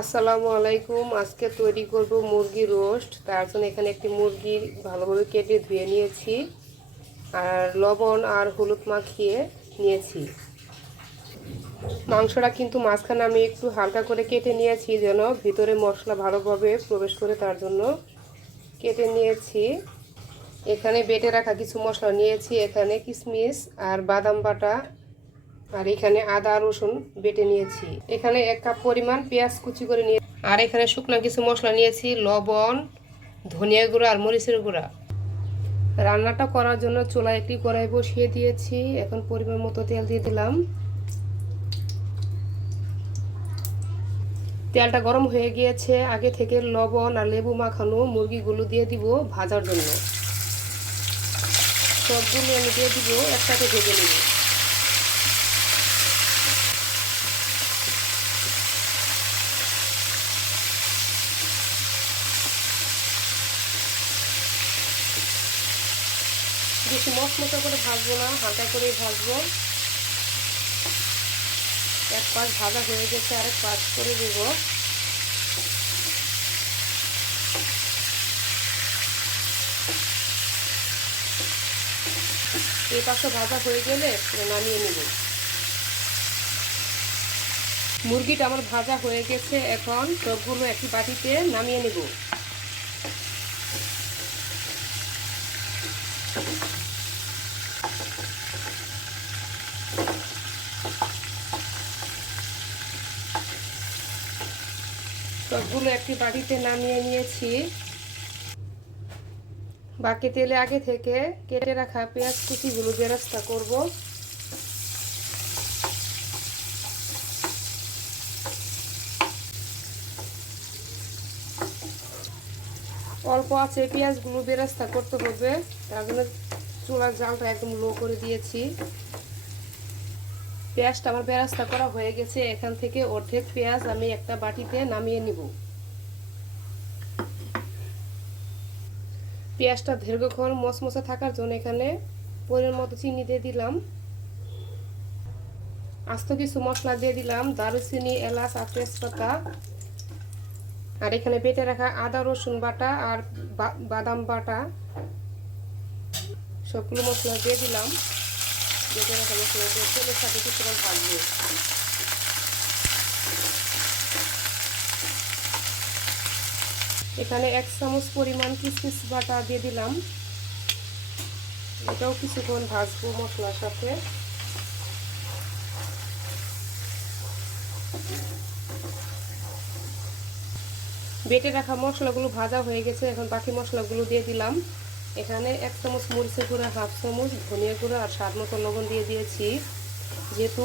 আসসালামু আলাইকুম। আজকে তৈরি করব মুরগি রোস্ট। তার জন্য এখানে একটি মুরগি ভালোভাবে কেটে ধুয়ে নিয়েছি আর লবণ আর হলুদ মাখিয়ে নিয়েছি। মাংসটা কিন্তু মাঝখানে আমি একটু হালকা করে কেটে নিয়েছি যেন ভিতরে মশলা ভালোভাবে প্রবেশ করে, তার জন্য কেটে নিয়েছি। এখানে বেটে রাখা কিছু মশলা নিয়েছি, এখানে কিশমিশ আর বাদাম বাটা, আর এখানে আদা রসুন বেটে নিয়েছি। এখানে 1 কাপ পরিমাণ পেঁয়াজ কুচি করে নিয়ে, আর এখানে শুকনো কিছু মশলা নিয়েছি, লবণ, ধনিয়া গুঁড়া আর মরিচের গুঁড়া। রান্নাটা করার জন্য চুলায় একটি কড়াই বসিয়ে দিয়েছি। এখন পরিমাণ মতো তেল দিয়ে দিলাম। তেলটা গরম হয়ে গিয়েছে। আগে থেকে লবণ আর লেবু মাখানো মুরগিগুলো দিয়ে দিব ভাজার জন্য। সবগুলো আমি দিয়ে দিব, একসাথে ভেজে নেব। বেশি মশমশা করে ভাজবো না, হালকা করেই ভাজবো। এক পাশ ভাজা হয়ে গেছে, আরেক পাশ করে দেব। এই পাশে ভাজা হয়ে গেলে নামিয়ে নেব। মুরগিটা আমার ভাজা হয়ে গেছে, এখন সবগুলো একটি বাটিতে নামিয়ে নেব। সবগুলো একটি বাটিতে নামিয়ে নিয়েছি। বাকি তেলে আগে থেকে কেটে রাখা পেঁয়াজ কুচিগুলো বেরেস্তা করব। অল্প আছে পেঁয়াজগুলো বেরেস্তা করতে হবে, তার জন্য চুলার জালটা একদম লো করে দিয়েছি। পেঁয়াজটা আমার বেরেস্তা করা হয়ে গেছে। এখান থেকে অর্ধেক পেঁয়াজ আমি একটা বাটিতে নামিয়ে নিব। পেঁয়াজটা দীর্ঘক্ষণ মচমচে থাকার জন্য এখানে পরিমাণ মতো চিনি দিয়ে দিলাম। আস্ত কিছু মশলা দিয়ে দিলাম, দারুচিনি, এলাচ আর তেজপাতা। আর এখানে বেটে রাখা আদা রসুন বাটা আর বাদাম বাটা, সবগুলো মশলা দিয়ে দিলাম। বেটে রাখা মশলা দিয়ে তেলের সাথে কিছুক্ষণ ভাজবো। এখানে 1 চামচ পরিমাণ কিশমিশ বাটা দিয়ে দিলাম। এটাও কিছুক্ষণ ভাজবো মশলার সাথে। বেটে রাখা মশলাগুলো ভাজা হয়ে গেছে, এখন বাকি মশলাগুলো দিয়ে দিলাম। এখানে 1 চামচ মরিচের গুঁড়া, 1/2 চামচ ধনিয়া গুঁড়া আর স্বাদ মতো লবণ দিয়ে দিয়েছি। যেহেতু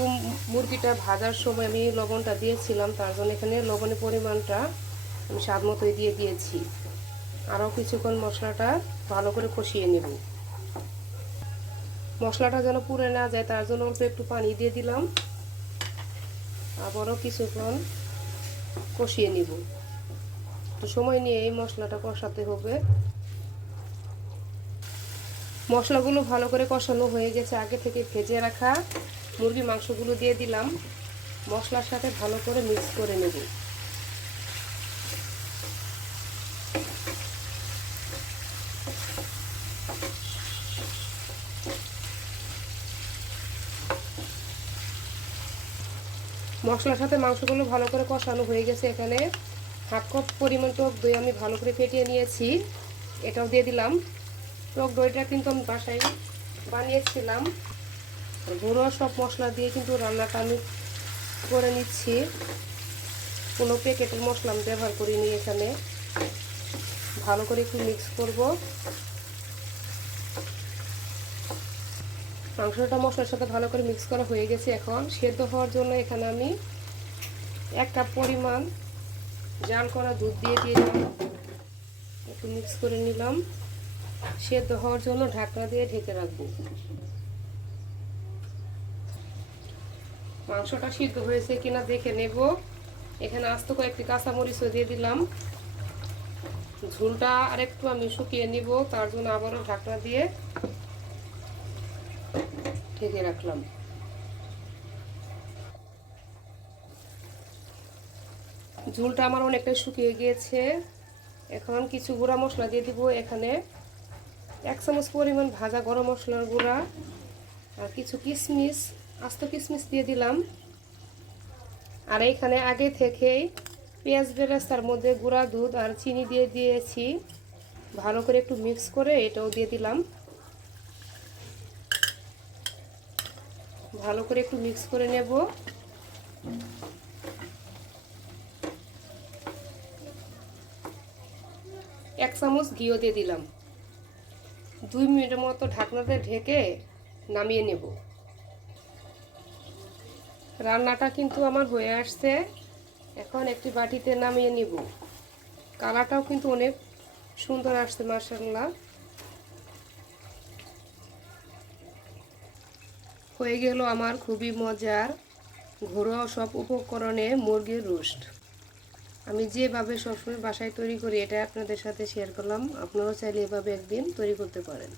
মুরগিটা ভাজার সময় আমি লবণটা দিয়েছিলাম, তার জন্য এখানে লবণের পরিমাণটা আমি স্বাদ মতোই দিয়ে দিয়েছি। আরও কিছুক্ষণ মশলাটা ভালো করে কষিয়ে নেব। মশলাটা যেন পুড়ে না যায়, তার জন্য অল্প একটু পানি দিয়ে দিলাম। আবারও কিছুক্ষণ কষিয়ে নেব। একটু সময় নিয়ে এই মশলাটা কষাতে হবে। মশলাগুলো ভালো করে কষানো হয়ে গেছে। আগে থেকে ভেজে রাখা মুরগি মাংসগুলো দিয়ে দিলাম। মশলার সাথে ভালো করে মিক্স করে নেব। মশলার সাথে মাংসগুলো ভালো করে কষানো হয়ে গেছে। এখানে 1/2 কাপ পরিমাণ টক দই আমি ভালো করে ফেটিয়ে নিয়েছি, এটাও দিয়ে দিলাম। টক দইটা কিন্তু আমি বাসায় বানিয়েছিলাম। ঘরোয়া সব মশলা দিয়ে কিন্তু রান্নাটা আমি করে নিচ্ছি, কোনো প্যাকেটের মশলা আমি ব্যবহার করিনি। এখানে ভালো করে একটু মিক্স করব। মাংসটা মশলার সাথে ভালো করে মিক্স করা হয়ে গেছে। এখন সেদ্ধ হওয়ার জন্য এখানে আমি 1 কাপ পরিমাণ জাল করা দুধ দিয়ে দিলাম, একটু মিক্স করে নিলাম। সেদ্ধ হওয়ার জন্য ঢাকনা দিয়ে ঢেকে রাখবো। মাংসটা সিদ্ধ হয়েছে কিনা দেখে নেব। এখানে আস্ত কয়েকটি কাঁচামরিচও দিয়ে দিলাম। ঝোলটা আরেকটু আমি শুকিয়ে নিব, তার জন্য আবারও ঢাকনা দিয়ে ঢেকে রাখলাম। ঝোলটা আমার অনেকটাই শুকিয়ে গিয়েছে। এখন কিছু গুঁড়া মশলা দিয়ে দিব। এখানে 1 চামচ পরিমাণ ভাজা গরম মশলার গুঁড়া আর কিছু কিশমিশ, আস্ত কিশমিশ দিয়ে দিলাম। আর এখানে আগে থেকেই পেঁয়াজ বেরেস্তার মধ্যে গুঁড়া দুধ আর চিনি দিয়ে দিয়েছি। ভালো করে একটু মিক্স করে এটাও দিয়ে দিলাম। ভালো করে একটু মিক্স করে নেব। এক চামচ ঘিও দিয়ে দিলাম। 2 মিনিটের মতো ঢাকনাতে ঢেকে নামিয়ে নেব। রান্নাটা কিন্তু আমার হয়ে আসছে। এখন একটি বাটিতে নামিয়ে নিব। কালারটাও কিন্তু অনেক সুন্দর আসছে মাশাআল্লাহ। হয়ে গেল আমার খুবই মজার ঘরোয়া সব উপকরণে মুরগির রোস্ট। আমি যেভাবে সবসময় বাসায় তৈরি করি এটা আপনাদের সাথে শেয়ার করলাম। আপনারাও চাইলে এভাবে একদিন তৈরি করতে পারেন।